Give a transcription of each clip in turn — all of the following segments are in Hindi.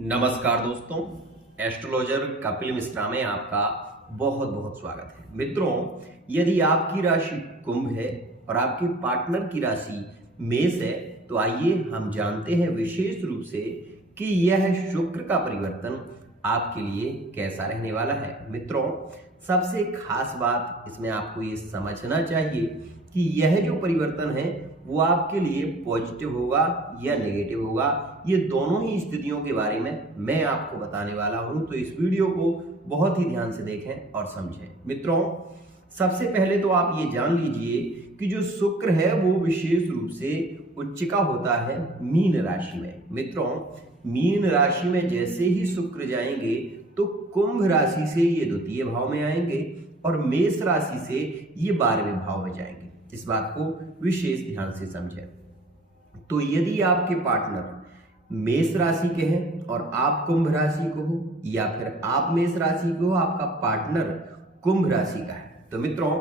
नमस्कार दोस्तों, एस्ट्रोलॉजर कपिल मिश्रा में आपका बहुत बहुत स्वागत है। मित्रों, यदि आपकी राशि कुंभ है और आपके पार्टनर की राशि मेष है, तो आइए हम जानते हैं विशेष रूप से कि यह शुक्र का परिवर्तन आपके लिए कैसा रहने वाला है। मित्रों, सबसे खास बात इसमें आपको ये समझना चाहिए कि यह जो परिवर्तन है वो आपके लिए पॉजिटिव होगा या नेगेटिव होगा। ये दोनों ही स्थितियों के बारे में मैं आपको बताने वाला हूं, तो इस वीडियो को बहुत ही ध्यान से देखें और समझें। मित्रों, सबसे पहले तो आप ये जान लीजिए कि जो शुक्र है वो विशेष रूप से उच्चिका होता है मीन राशि में। मित्रों, मीन राशि में जैसे ही शुक्र जाएंगे तो कुंभ राशि से ये द्वितीय भाव में आएंगे और मेष राशि से ये 12वें भाव में जाएंगे। इस बात को विशेष ध्यान से समझें। तो यदि आपके पार्टनर मेष राशि के हैं और आप कुंभ राशि को हो, या फिर आप मेष राशि को हो, आपका पार्टनर कुंभ राशि का है, तो मित्रों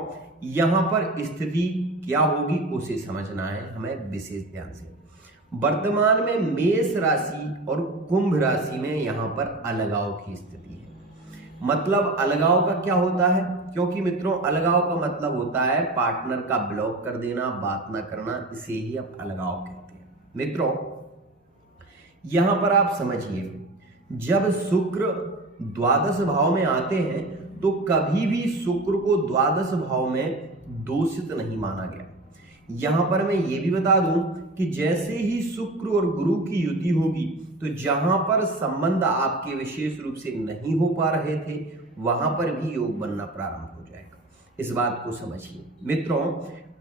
यहां पर स्थिति क्या होगी उसे समझना है हमें विशेष ध्यान से। वर्तमान में मेष राशि और कुंभ राशि में यहां पर अलगाव की स्थिति है। मतलब अलगाव का क्या होता है? क्योंकि मित्रों अलगाव का मतलब होता है पार्टनर का ब्लॉक कर देना, बात ना करना, इसे ही आप अलगाव कहते हैं। मित्रों, यहां पर आप समझिए, जब शुक्र द्वादश भाव में आते हैं तो कभी भी शुक्र को द्वादश भाव में दोषित नहीं माना गया। यहां पर मैं ये भी बता दूं कि जैसे ही शुक्र और गुरु की युति होगी तो जहां पर संबंध आपके विशेष रूप से नहीं हो पा रहे थे वहां पर भी योग बनना प्रारंभ हो जाएगा। इस बात को समझिए। मित्रों,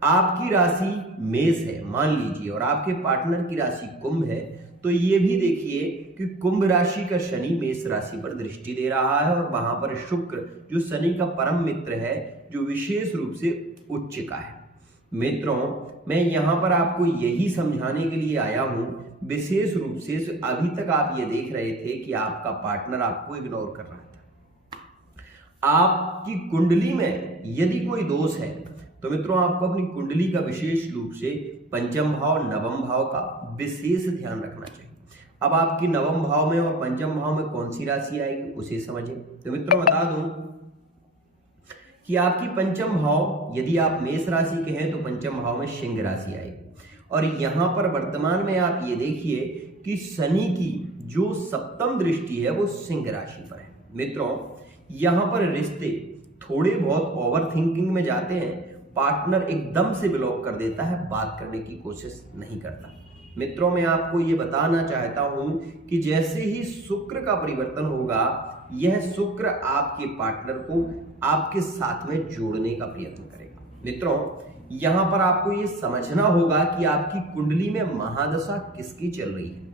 आपकी राशि मेष है मान लीजिए और आपके पार्टनर की राशि कुंभ है, तो ये भी देखिए कि कुंभ राशि का शनि मेष राशि पर दृष्टि दे रहा है और वहां पर शुक्र जो शनि का परम मित्र है, जो विशेष रूप से उच्च का है। मित्रों, मैं यहां पर आपको यही समझाने के लिए आया हूं विशेष रूप से। अभी तक आप ये देख रहे थे कि आपका पार्टनर आपको इग्नोर कर रहा था। आपकी कुंडली में यदि कोई दोष है तो मित्रों आपको अपनी कुंडली का विशेष रूप से पंचम भाव नवम भाव का विशेष ध्यान रखना चाहिए। अब आपकी नवम भाव में और पंचम भाव में कौन सी राशि आएगी उसे समझिए। तो मित्रों बता दूं कि आपकी पंचम भाव, यदि आप मेष राशि के हैं तो पंचम भाव में सिंह राशि आएगी। और यहां पर वर्तमान में आप ये देखिए कि शनि की जो सप्तम दृष्टि है वो सिंह राशि पर है। मित्रों, यहां पर रिश्ते थोड़े बहुत ओवर थिंकिंग में जाते हैं, पार्टनर एकदम से ब्लॉक कर देता है, बात करने की कोशिश नहीं करता। मित्रों, मैं आपको ये बताना चाहता हूं कि जैसे ही शुक्र का परिवर्तन होगा, यह शुक्र आपके पार्टनर को आपके साथ में जोड़ने का प्रयत्न करेगा। मित्रों, यहां पर आपको ये समझना होगा कि आपकी कुंडली में महादशा किसकी चल रही है।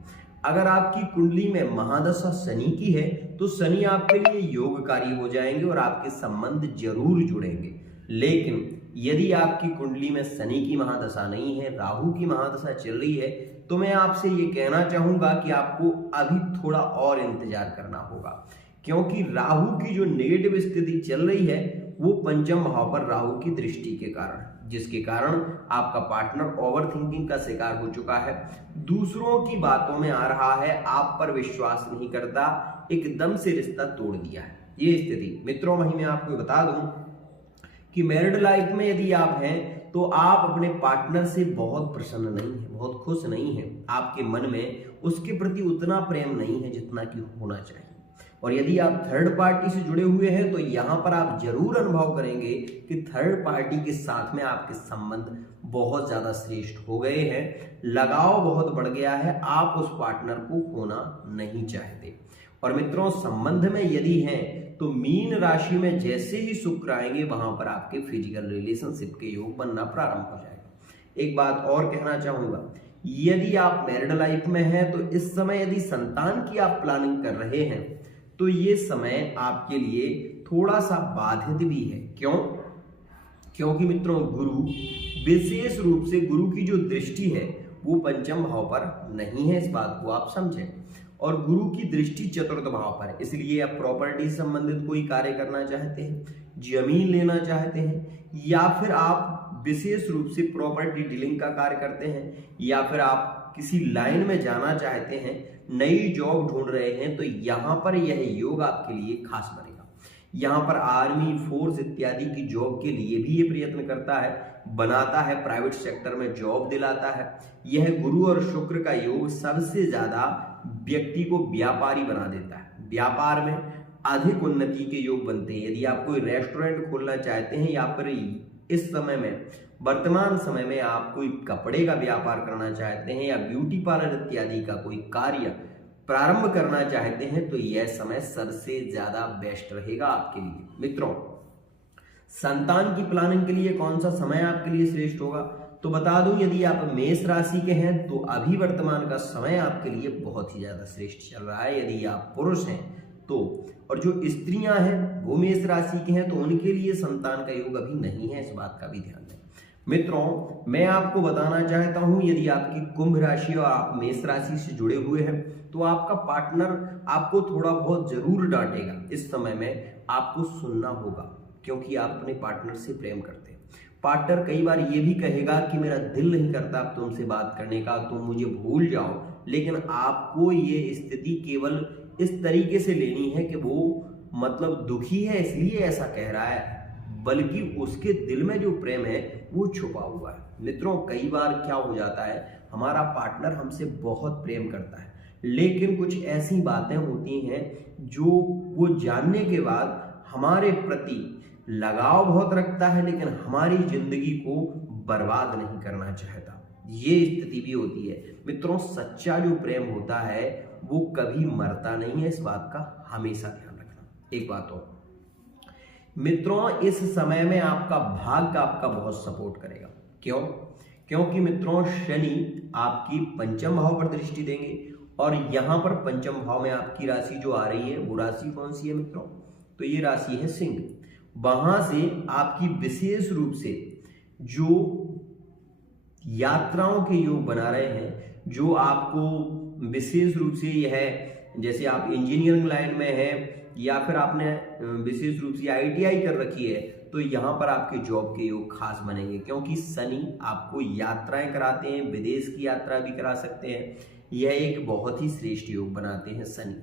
अगर आपकी कुंडली में महादशा शनि की है तो शनि आपके लिए योगकारी हो जाएंगे और आपके संबंध जरूर जुड़ेंगे। लेकिन यदि आपकी कुंडली में शनि की महादशा नहीं है, राहु की महादशा चल रही है, तो मैं आपसे ये कहना चाहूंगा कि आपको अभी थोड़ा और इंतजार करना होगा, क्योंकि राहु की जो नेगेटिव स्थिति चल रही है वो पंचम भाव पर राहु की दृष्टि के कारण, जिसके कारण आपका पार्टनर ओवर थिंकिंग का शिकार हो चुका है, दूसरों की बातों में आ रहा है, आप पर विश्वास नहीं करता, एकदम से रिश्ता तोड़ दिया है ये स्थिति। मित्रों, वहीं मैं आपको बता दूं कि मैरिड लाइफ में यदि आप हैं तो आप अपने पार्टनर से बहुत प्रसन्न नहीं है, बहुत खुश नहीं है, आपके मन में उसके प्रति उतना प्रेम नहीं है जितना कि होना चाहिए। और यदि आप थर्ड पार्टी से जुड़े हुए हैं तो यहां पर आप जरूर अनुभव करेंगे कि थर्ड पार्टी के साथ में आपके संबंध बहुत ज्यादा श्रेष्ठ हो गए हैं, लगाव बहुत बढ़ गया है, आप उस पार्टनर को खोना नहीं चाहते। और मित्रों, संबंध में यदि हैं तो मीन राशि में जैसे ही शुक्र आएंगे वहां पर आपके फिजिकल रिलेशनशिप के योग बनना प्रारंभ हो जाएगा। एक बात और कहना चाहूंगा, यदि आप मैरिड लाइफ में हैं तो इस समय यदि संतान की आप प्लानिंग कर रहे हैं तो ये समय आपके लिए थोड़ा सा बाधित भी है। क्यों? क्योंकि मित्रों गुरु विशेष रूप से, गुरु की जो दृष्टि है वो पंचम भाव पर नहीं है, इस बात को आप समझें। और गुरु की दृष्टि चतुर्थ भाव पर है, इसलिए आप प्रॉपर्टी से संबंधित कोई कार्य करना चाहते हैं, जमीन लेना चाहते हैं, या फिर आप विशेष रूप से प्रॉपर्टी डीलिंग का कार्य करते हैं, या फिर आप किसी लाइन में जाना चाहते हैं, नई जॉब ढूंढ रहे हैं, तो यहाँ पर यह योग आपके लिए खास बनेगा। यहाँ पर आर्मी, फोर्स इत्यादि की जॉब के लिए भी ये प्रयत्न करता है, बनाता है, प्राइवेट सेक्टर में जॉब दिलाता है। यह गुरु और शुक्र का योग सबसे ज्यादा व्यक्ति को व्यापारी बना देता है। व्यापार में अधिक उन्नति के योग बनते हैं। यदि आप कोई रेस्टोरेंट खोलना चाहते हैं या फिर इस समय में, वर्तमान समय में आप कोई कपड़े का व्यापार करना चाहते हैं या ब्यूटी पार्लर इत्यादि का कोई कार्य प्रारंभ करना चाहते हैं, तो यह समय सबसे ज्यादा बेस्ट रहेगा आपके लिए। मित्रों, संतान की प्लानिंग के लिए कौन सा समय आपके लिए श्रेष्ठ होगा, तो बता दूं, यदि आप मेष राशि के हैं तो अभी वर्तमान का समय आपके लिए बहुत ही ज्यादा श्रेष्ठ चल रहा है। यदि आप पुरुष हैं तो, और जो स्त्रियां हैं वो मेष राशि के हैं, तो उनके लिए संतान का योग अभी नहीं है, इस बात का भी ध्यान दें। मित्रों, मैं आपको बताना चाहता हूं, यदि आपकी कुंभ राशि और आप मेष राशि से जुड़े हुए हैं तो आपका पार्टनर आपको थोड़ा बहुत जरूर डांटेगा। इस समय में आपको सुनना होगा, क्योंकि आप अपने पार्टनर से प्रेम करते हैं। पार्टनर कई बार ये भी कहेगा कि मेरा दिल नहीं करता अब तुमसे बात करने का, तुम मुझे भूल जाओ, लेकिन आपको ये स्थिति केवल इस तरीके से लेनी है कि वो मतलब दुखी है इसलिए ऐसा कह रहा है, बल्कि उसके दिल में जो प्रेम है वो छुपा हुआ है। मित्रों, कई बार क्या हो जाता है, हमारा पार्टनर हमसे बहुत प्रेम करता है, लेकिन कुछ ऐसी बातें होती हैं जो वो जानने के बाद हमारे प्रति लगाव बहुत रखता है, लेकिन हमारी जिंदगी को बर्बाद नहीं करना चाहता। ये स्थिति भी होती है। मित्रों, सच्चा जो प्रेम होता है वो कभी मरता नहीं है, इस बात का हमेशा ध्यान रखना। एक बात और मित्रों, इस समय में आपका भाग्य आपका बहुत सपोर्ट करेगा। क्यों? क्योंकि मित्रों, शनि आपकी पंचम भाव पर दृष्टि देंगे, और यहां पर पंचम भाव में आपकी राशि जो आ रही है वो राशि कौन सी है मित्रों, तो ये राशि है सिंह। वहां से आपकी विशेष रूप से जो यात्राओं के योग बना रहे हैं, जो आपको विशेष रूप से यह, जैसे आप इंजीनियरिंग लाइन में हैं या फिर आपने विशेष रूप से ITI कर रखी है, तो यहाँ पर आपके जॉब के योग खास बनेंगे, क्योंकि शनि आपको यात्राएं कराते हैं, विदेश की यात्रा भी करा सकते हैं। यह एक बहुत ही श्रेष्ठ योग बनाते हैं शनि।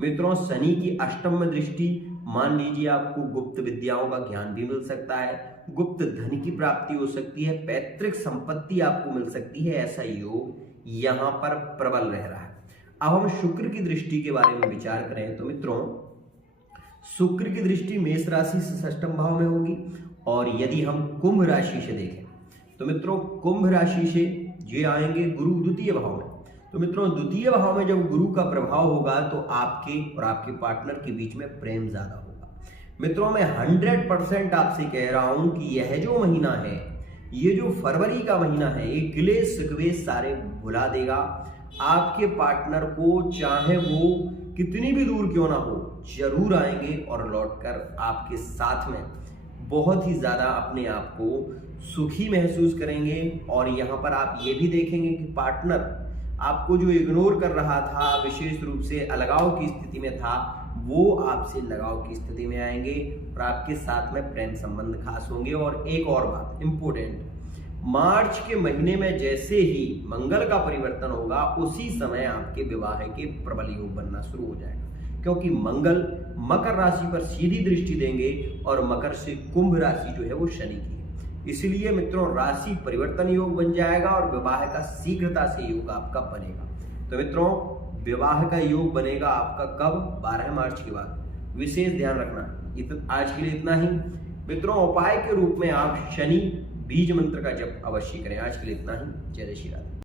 मित्रों, शनि की अष्टम दृष्टि, मान लीजिए आपको गुप्त विद्याओं का ज्ञान भी मिल सकता है, गुप्त धन की प्राप्ति हो सकती है, पैतृक संपत्ति आपको मिल सकती है, ऐसा योग यहाँ पर प्रबल रह रहा है। अब हम शुक्र की दृष्टि के बारे में विचार करें तो मित्रों, शुक्र की दृष्टि मेष राशि से षष्ठम भाव में होगी, और यदि हम कुंभ राशि से देखें तो मित्रों, कुंभ राशि से ये आएंगे गुरु द्वितीय भाव में। तो मित्रों, द्वितीय भाव में जब गुरु का प्रभाव होगा तो आपके और आपके पार्टनर के बीच में प्रेम ज्यादा होगा। मित्रों, मैं 100% आपसे कह रहा हूं कि यह जो महीना है, ये जो फरवरी का महीना है, ये गिले शिकवे सारे भुला देगा। आपके पार्टनर को, चाहे वो कितनी भी दूर क्यों ना हो, जरूर आएंगे और लौटकर आपके साथ में बहुत ही ज्यादा अपने आप को सुखी महसूस करेंगे। और यहाँ पर आप ये भी देखेंगे कि पार्टनर आपको जो इग्नोर कर रहा था, विशेष रूप से अलगाव की स्थिति में था, वो आपसे लगाव की स्थिति में आएंगे और आपके साथ में प्रेम संबंध खास होंगे। और एक और बात इंपॉर्टेंट, मार्च के महीने में जैसे ही मंगल का परिवर्तन होगा, उसी समय आपके विवाह के प्रबल योग बनना शुरू हो जाएगा, क्योंकि मंगल मकर राशि पर सीधी दृष्टि देंगे और मकर से कुंभ राशि जो है वो शनि की है। इसलिए मित्रों, राशि परिवर्तन योग बन जाएगा और विवाह का शीघ्रता से योग आपका बनेगा। तो मित्रों, विवाह का योग बनेगा आपका कब? 12 मार्च के बाद। विशेष ध्यान रखना। आज के लिए इतना ही मित्रों। उपाय के रूप में आप शनि बीज मंत्र का जप अवश्य करें। आज के लिए इतना ही। जय श्री राधे।